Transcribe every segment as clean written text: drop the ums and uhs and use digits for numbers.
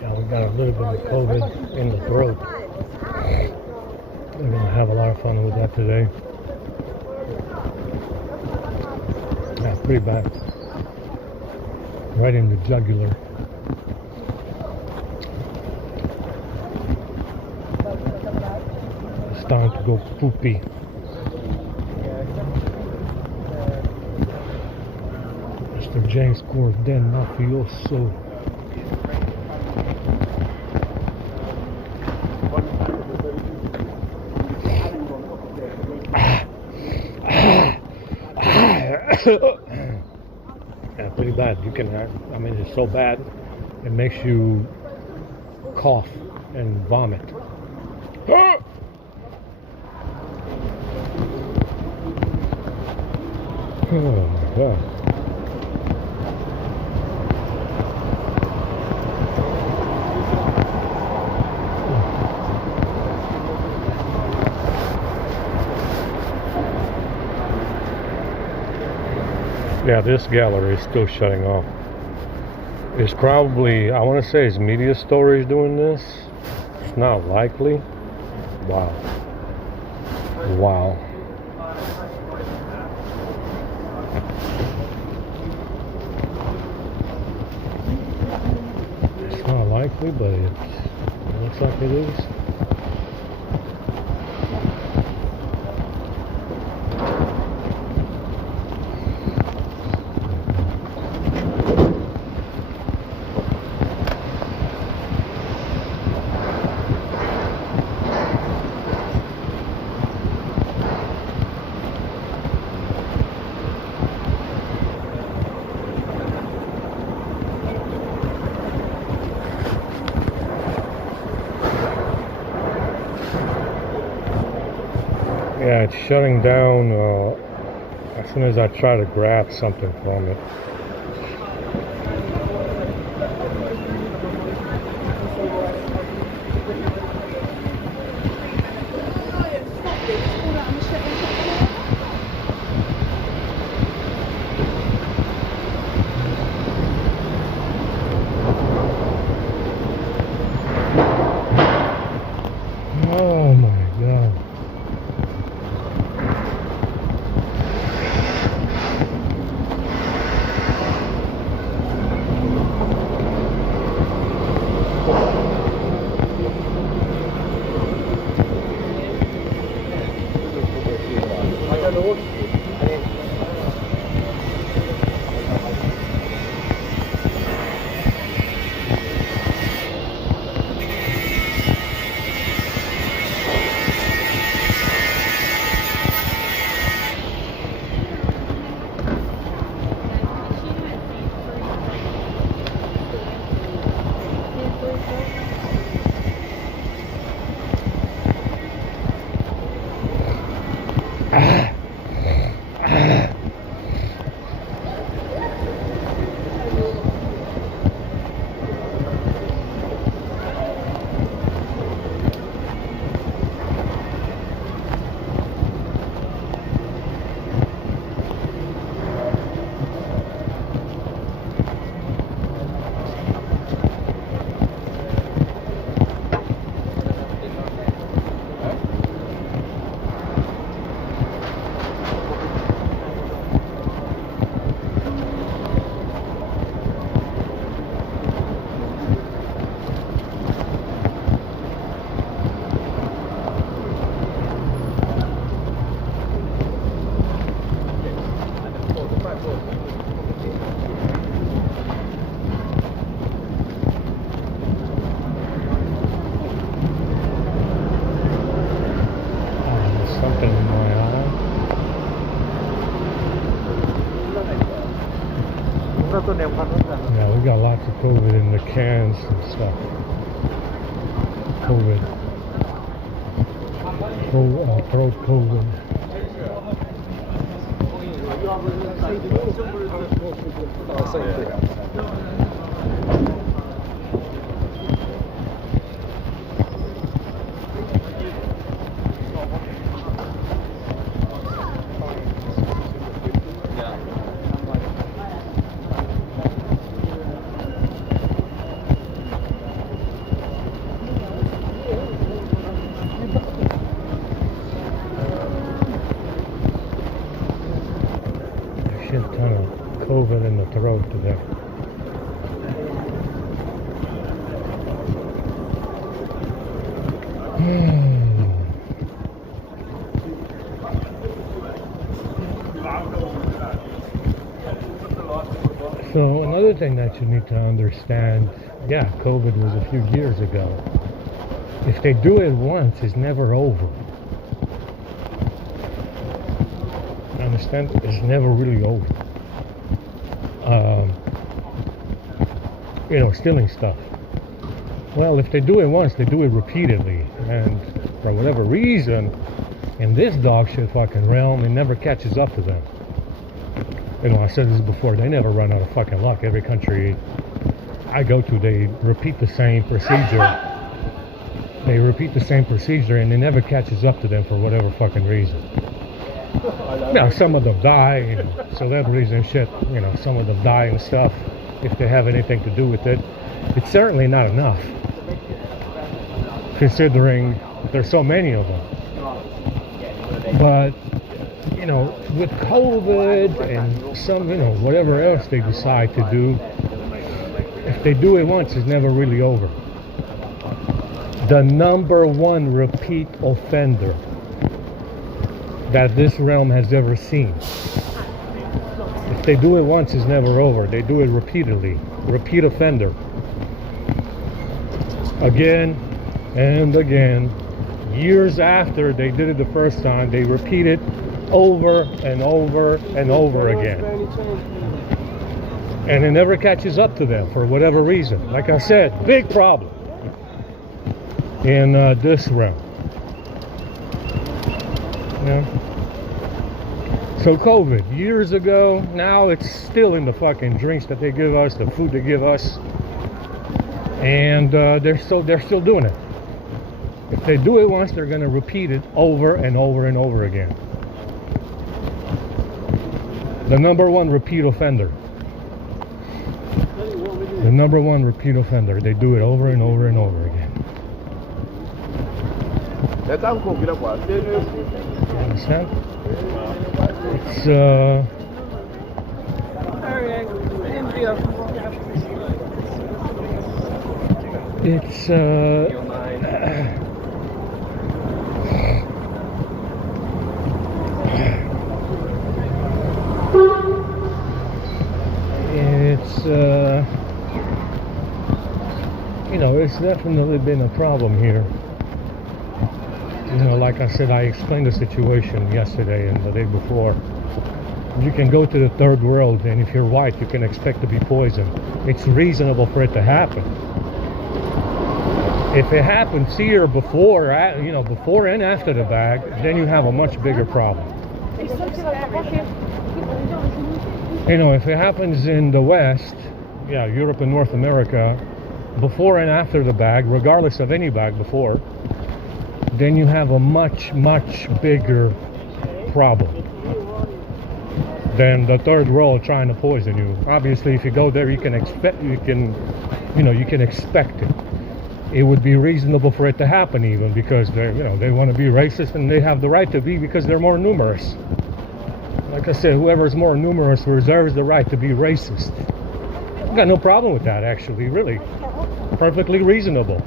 Yeah, we got a little bit of COVID in the throat. We're gonna have a lot of fun with that today. Yeah, pretty bad. Right in the jugular. It's time to go poopy. Mr. James Corden Mafioso. Yeah, pretty bad. You can, I mean, it's so bad, it makes you cough and vomit. Oh my God. Yeah, this gallery is still shutting off. It's probably, I want to say it's media storage doing this. It's not likely. Wow. Wow. It's not likely, but it looks like it is. Yeah, it's shutting down as soon as I try to grab something from it. Oh my God. Something in my eye. Yeah, we got lots of COVID in the cans and stuff. COVID. Throat COVID. other thing that you need to understand, yeah, COVID was a few years ago. If they do it once, it's never over. Understand? It's never really over. Stealing stuff. Well, if they do it once, they do it repeatedly. And for whatever reason, in this dog shit fucking realm, it never catches up to them. I said this before, they never run out of fucking luck. Every country I go to, they repeat the same procedure. They repeat the same procedure and it never catches up to them for whatever fucking reason. Now, some of them die, celebrities and shit, some of them die and stuff if they have anything to do with it. It's certainly not enough, considering there's so many of them. But, with COVID and some, whatever else they decide to do, if they do it once, it's never really over. The number one repeat offender that this realm has ever seen. If they do it once, it's never over. They do it repeatedly. Repeat offender. Again and again. Years after they did it the first time, they repeat it over and over and over again. And it never catches up to them for whatever reason. Like I said, big problem in this realm. So COVID, years ago, now it's still in the fucking drinks that they give us, the food they give us, and they're still doing it. If they do it once, they're gonna repeat it over and over and over again. The number one repeat offender. The number one repeat offender. They do it over and over and over again. You understand? It's definitely been a problem here. Like I said, I explained the situation yesterday and the day before. You can go to the third world, and if you're white, you can expect to be poisoned. It's reasonable for it to happen. If it happens here before and after the bag, then you have a much bigger problem. If it happens in the West, Europe and North America, before and after the bag, regardless of any bag before, then you have a much, much bigger problem than the third world trying to poison you. Obviously, if you go there, you can expect it. It would be reasonable for it to happen, even because they want to be racist, and they have the right to be because they're more numerous. Like I said, whoever's more numerous reserves the right to be racist. I've got no problem with that, actually, really. Perfectly reasonable.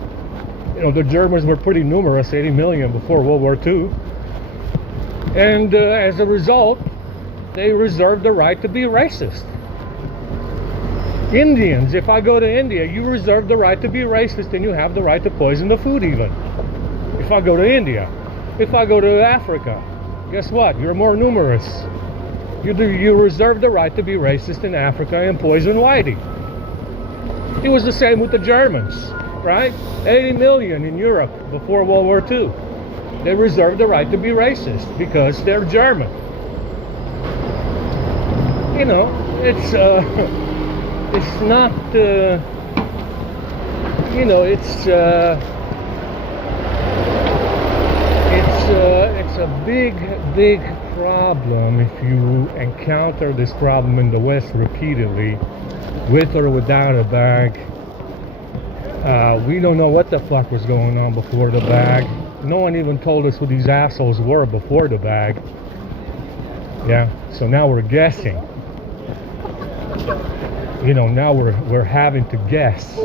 The Germans were pretty numerous, 80 million before World War II. And as a result, they reserved the right to be racist. Indians, if I go to India, you reserve the right to be racist, and you have the right to poison the food even. If I go to India. If I go to Africa, guess what? You're more numerous. You reserve the right to be racist in Africa and poison whitey. It was the same with the Germans, right? 80 million in Europe before World War II. They reserved the right to be racist because they're German. It's not, it's a big problem if you encounter this problem in the West repeatedly, with or without a bag. We don't know what the fuck was going on before the bag. No one even told us who these assholes were before the bag. So now we're guessing. Now we're having to guess.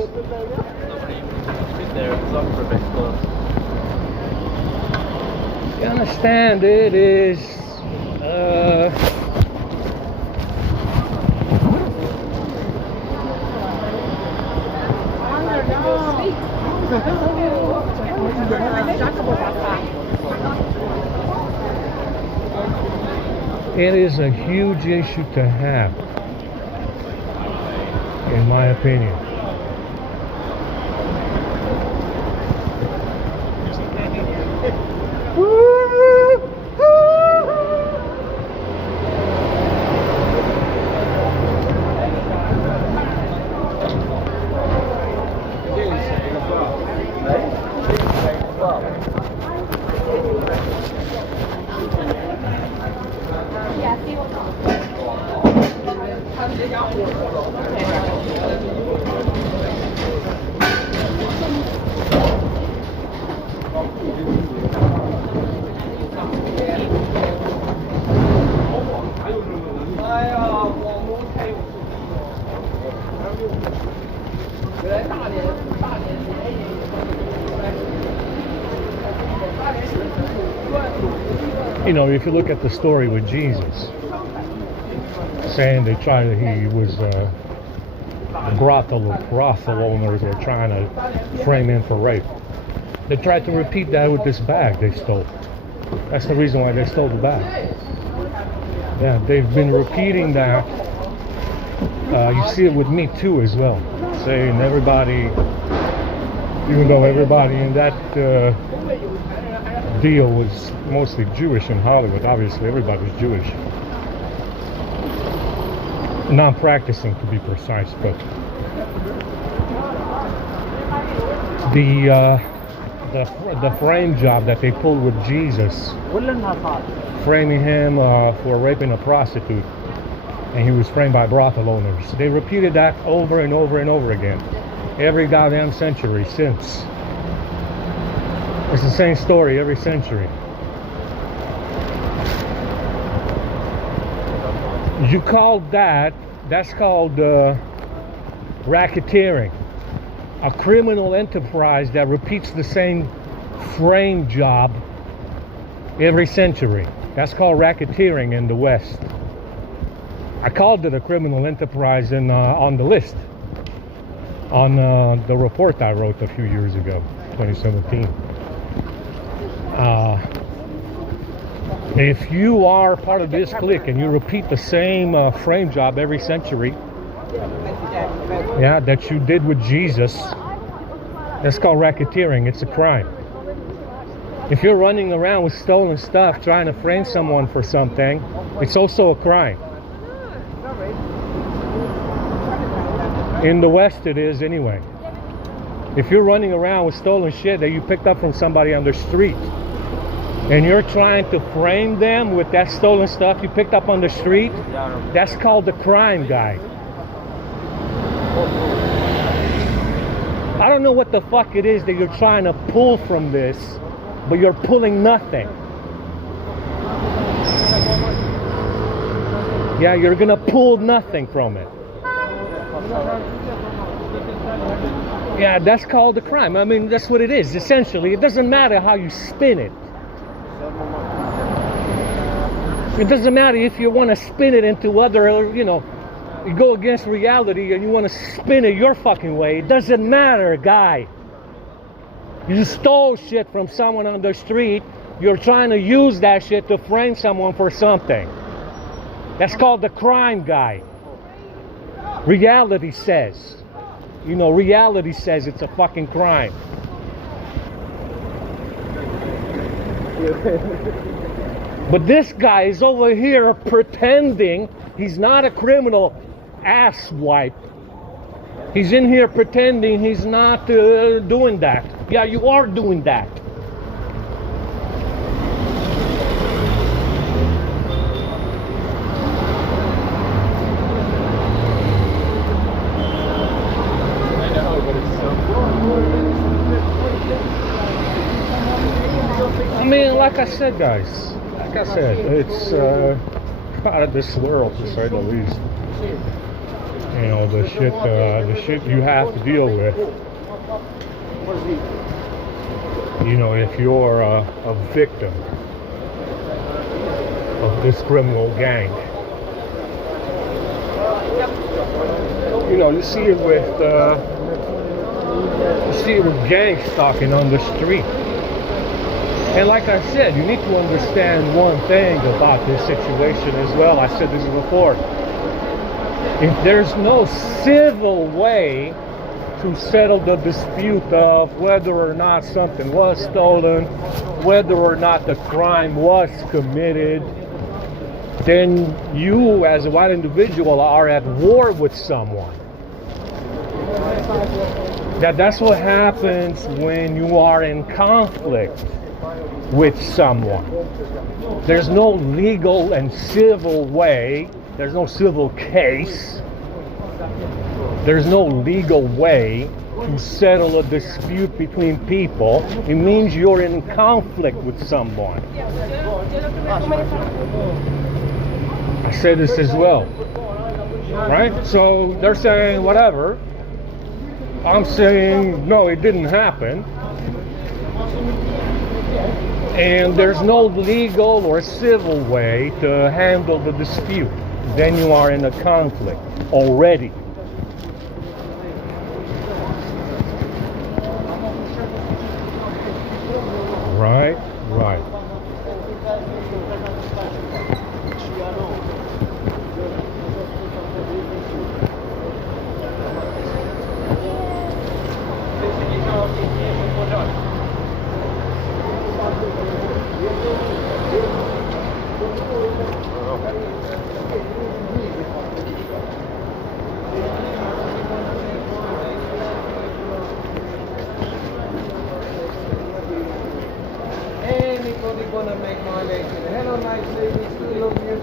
You understand? It is It is a huge issue to have, in my opinion. You know, if you look at the story with Jesus, saying he was brothel owners were trying to frame him for rape. They tried to repeat that with this bag they stole. That's the reason why they stole the bag. Yeah, they've been repeating that. You see it with Me Too as well, saying everybody, even though everybody in that deal was mostly Jewish in Hollywood. Obviously, everybody's Jewish. Non-practicing, to be precise, but the frame job that they pulled with Jesus, framing him for raping a prostitute, and he was framed by brothel owners. They repeated that over and over and over again, every goddamn century since. It's the same story every century. You call that's called racketeering. A criminal enterprise that repeats the same frame job every century. That's called racketeering in the West. I called it a criminal enterprise on the list, on the report I wrote a few years ago, 2017. If you are part of this clique and you repeat the same frame job every century, yeah, that you did with Jesus, that's called racketeering. It's a crime. If you're running around with stolen stuff trying to frame someone for something, it's also a crime. In the West it is anyway. If you're running around with stolen shit that you picked up from somebody on the street, and you're trying to frame them with that stolen stuff you picked up on the street, that's called the crime, guy. I don't know what the fuck it is that you're trying to pull from this, but you're pulling nothing. Yeah, you're gonna pull nothing from it. Yeah, that's called a crime. I mean, that's what it is. Essentially, it doesn't matter how you spin it. It doesn't matter if you want to spin it into other, you know, you go against reality and you want to spin it your fucking way. It doesn't matter, guy. You stole shit from someone on the street. You're trying to use that shit to frame someone for something. That's called the crime, guy. Reality says. You know, reality says it's a fucking crime. But this guy is over here pretending he's not a criminal asswipe. He's in here pretending he's not doing that. Yeah, you are doing that. I mean, like I said, guys, it's out of this world, to say the least. You know, the shit you have to deal with. You know, if you're a victim of this criminal gang. You know, you see it with You see it with gang stalking on the street. And like I said, you need to understand one thing about this situation as well. I said this before. If there's no civil way to settle the dispute of whether or not something was stolen, whether or not the crime was committed, then you as a white individual are at war with someone. That's what happens when you are in conflict with someone. There's no legal and civil way, there's no civil case, there's no legal way to settle a dispute between people. It means you're in conflict with someone. I say this as well, right? So they're saying whatever. I'm saying no, it didn't happen. And there's no legal or civil way to handle the dispute. Then you are in a conflict already. Right. Anybody gonna make my leg? Hello, nice lady. Still love you.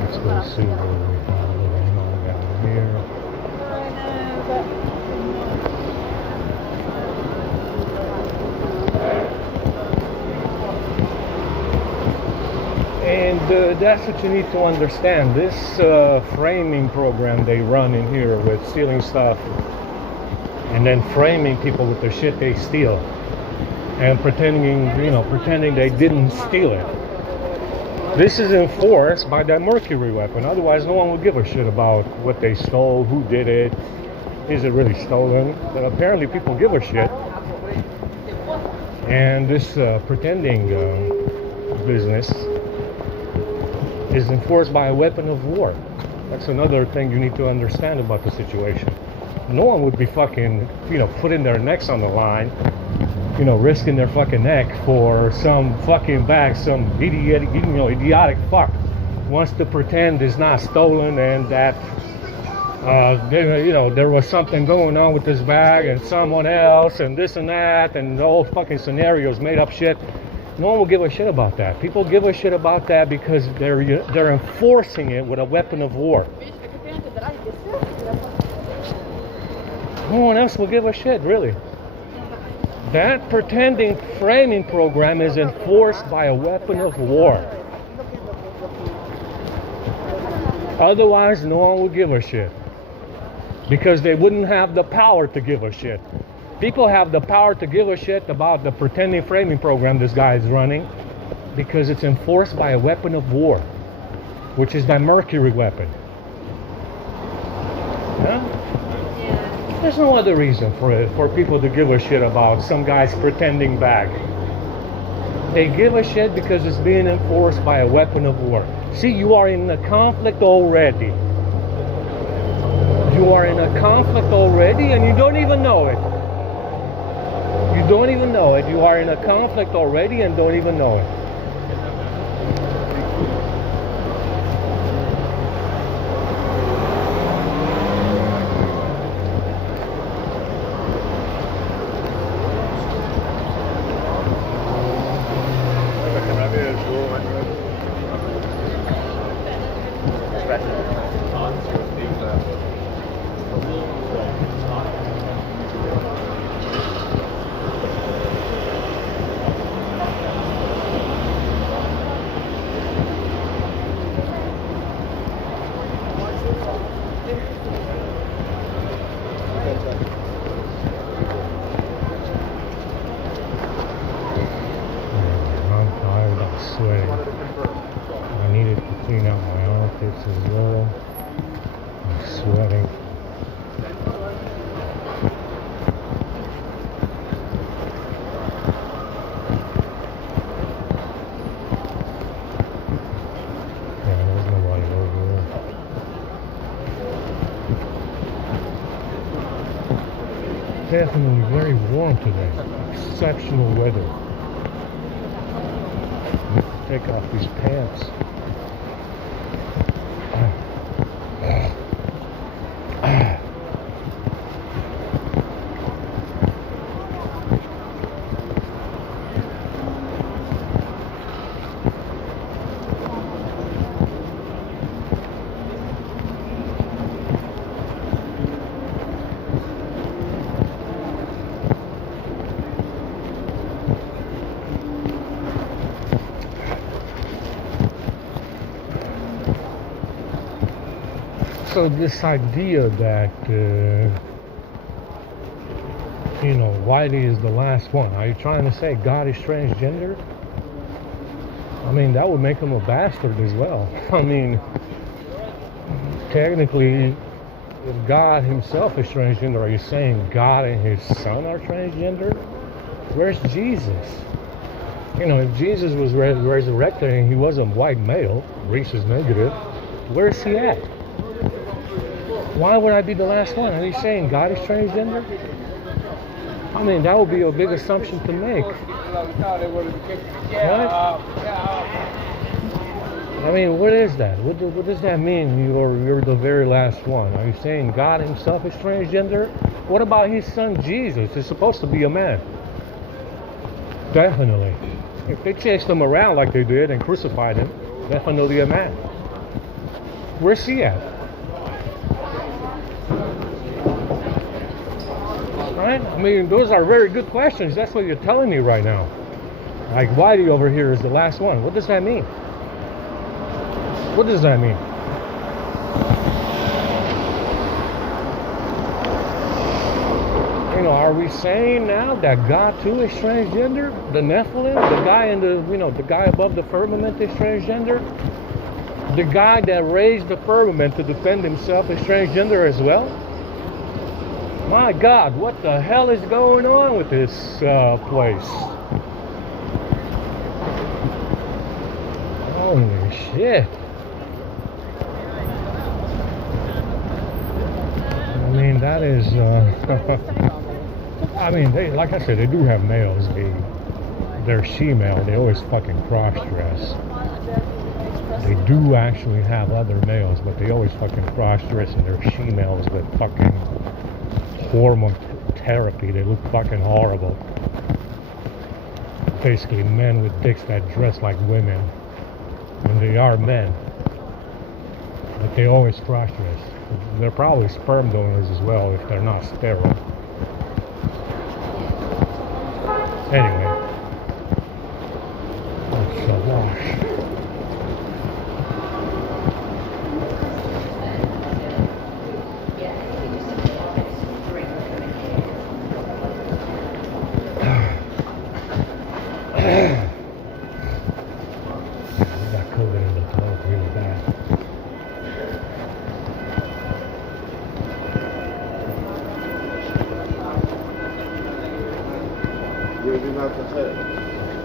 Let's go see what we got going on down here. And that's what you need to understand. This framing program they run in here with stealing stuff and then framing people with the shit they steal and pretending they didn't steal it. This is enforced by that mercury weapon. Otherwise, no one would give a shit about what they stole, who did it, is it really stolen. But apparently people give a shit. And this pretending business is enforced by a weapon of war. That's another thing you need to understand about the situation. No one would be fucking, putting their necks on the line, risking their fucking neck for some fucking bag, some idiotic fuck wants to pretend it's not stolen and that, there was something going on with this bag and someone else and this and that and the whole fucking scenarios, made up shit. No one will give a shit about that. People give a shit about that because they're enforcing it with a weapon of war. No one else will give a shit, really. That pretending framing program is enforced by a weapon of war. Otherwise, no one will give a shit. Because they wouldn't have the power to give a shit. People have the power to give a shit about the pretending framing program this guy is running because it's enforced by a weapon of war, which is that mercury weapon. Yeah? There's no other reason for people to give a shit about some guy's pretending bag. They give a shit because it's being enforced by a weapon of war. See, you are in a conflict already. You are in a conflict already and you don't even know it. You don't even know it. You are in a conflict already and don't even know it. as well. I'm sweating. Yeah, there's nobody over there. Definitely very warm today. Exceptional weather. Take off these pants. So this idea that Whitey is the last one. Are you trying to say God is transgender? I mean, that would make him a bastard as well. I mean, technically, if God himself is transgender, are you saying God and his son are transgender? Where's Jesus? If Jesus was resurrected and he was a white male, rhesus negative, where's he at? Why would I be the last one? Are you saying God is transgender? I mean, that would be a big assumption to make. What? I mean, what is that? What does that mean? You're the very last one. Are you saying God himself is transgender? What about his son Jesus? He's supposed to be a man. Definitely. If they chased him around like they did and crucified him, definitely a man. Where's he at? Right? I mean, those are very good questions. That's what you're telling me right now. Like, Whitey over here is the last one. What does that mean? What does that mean? Are we saying now that God too is transgender? The Nephilim, the guy in the guy above the firmament is transgender? The guy that raised the firmament to defend himself is transgender as well? My God, what the hell is going on with this place? Holy shit. I mean, that is, I mean, like I said, they do have males. They're she-male. They always fucking cross-dress. They do actually have other males, but they always fucking cross-dress, and they're she-males with fucking hormone therapy. They look fucking horrible. Basically, men with dicks that dress like women, and they are men, but they always cross-dress. They're probably sperm donors as well if they're not sterile. Anyway, it's a wash. We got COVID in the toilet really bad.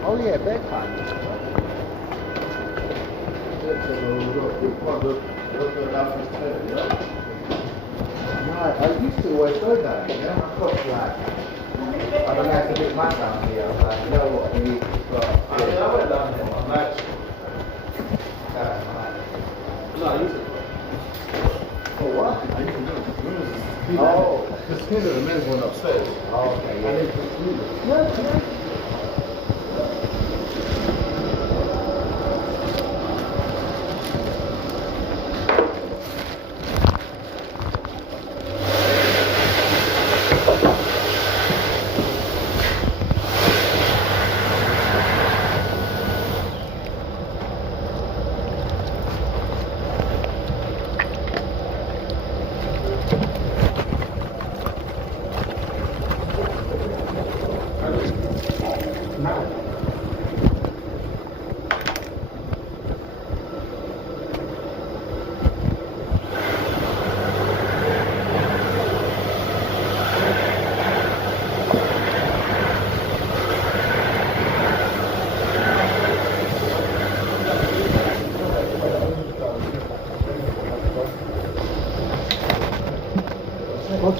Oh yeah, bedtime. I used to wear third night, I thought like, I don't have to get my down here. I was like, you know what, we need to start. I went down there on match. No, I used to. For what? I used to do it. Oh. The skin of the men's went upstairs. Oh, okay. Yeah. I didn't do it. Yeah.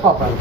top end.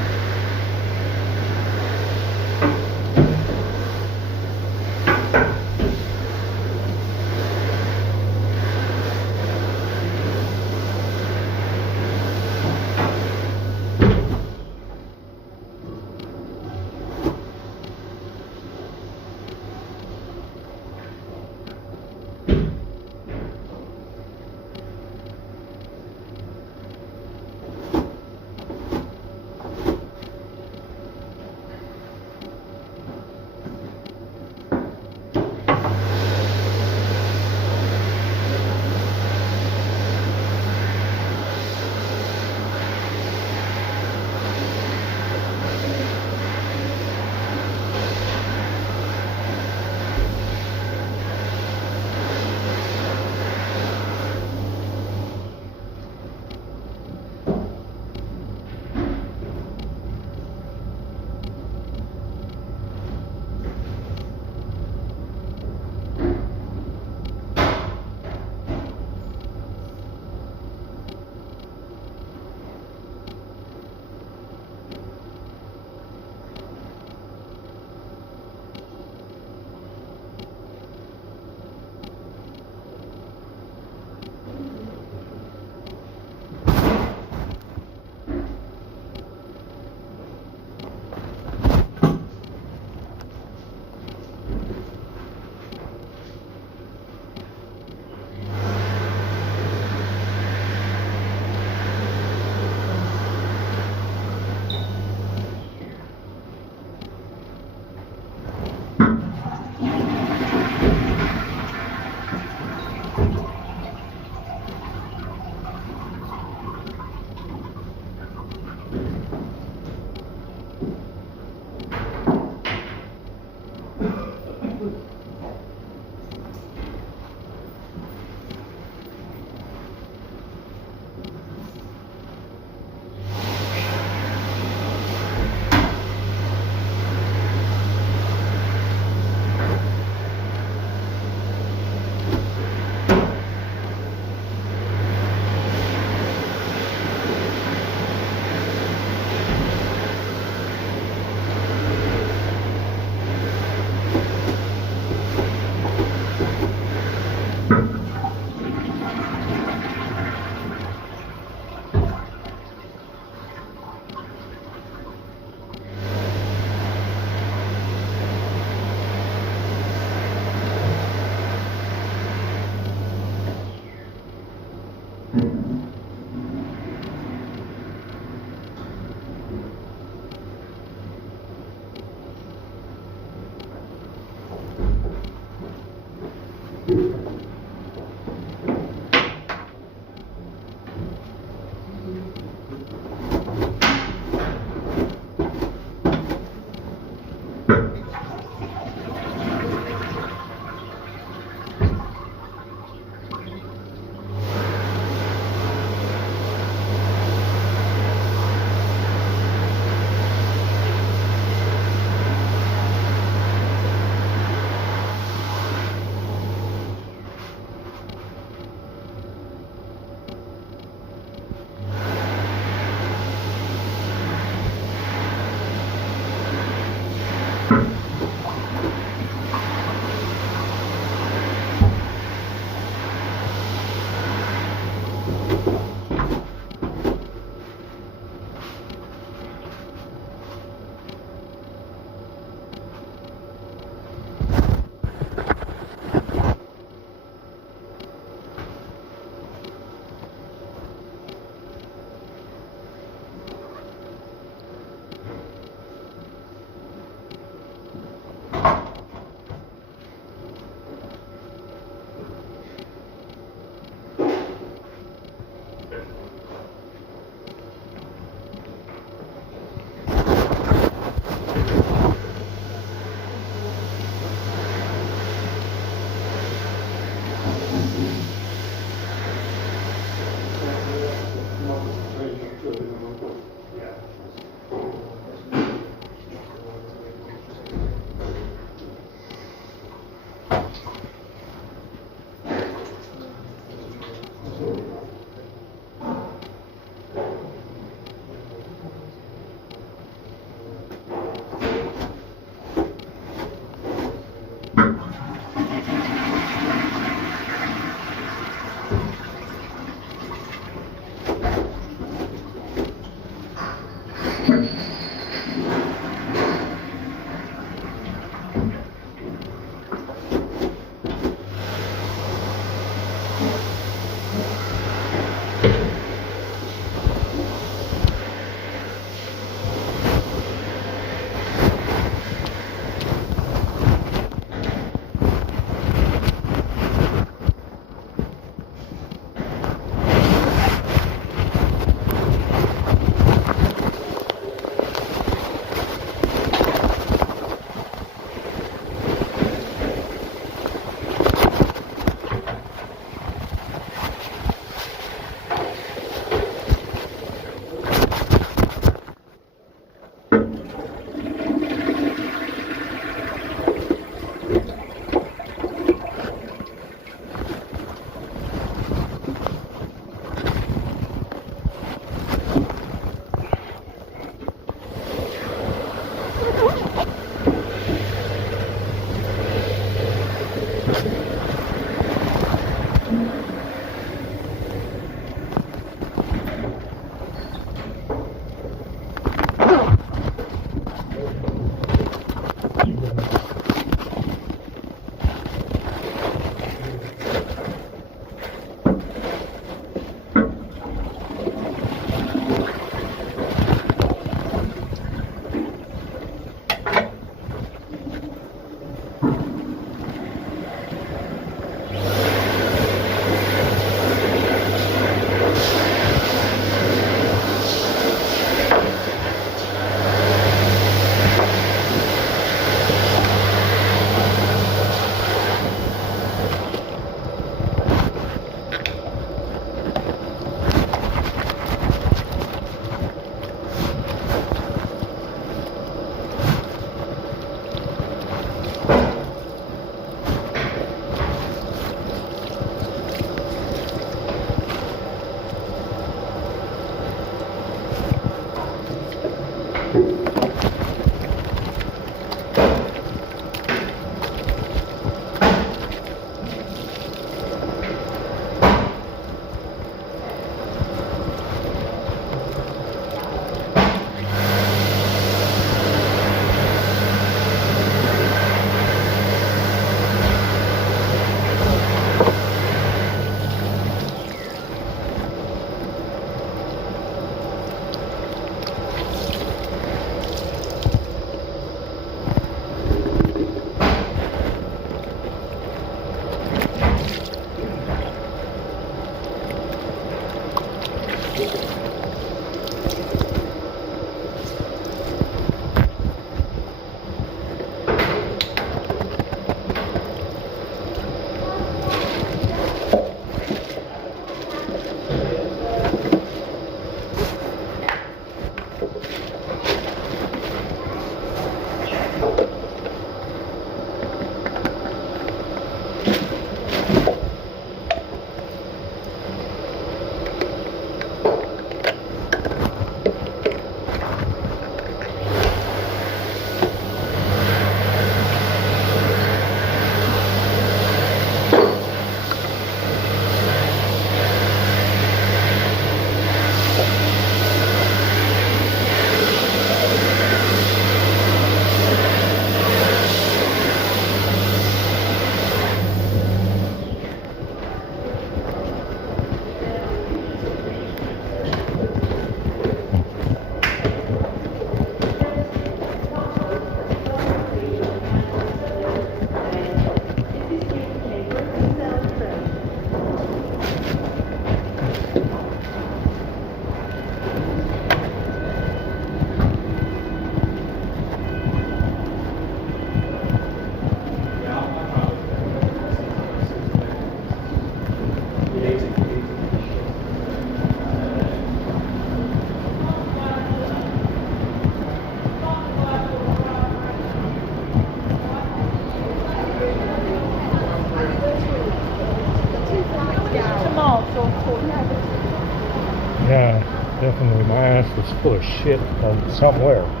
Yeah, definitely. My ass was full of shit from somewhere.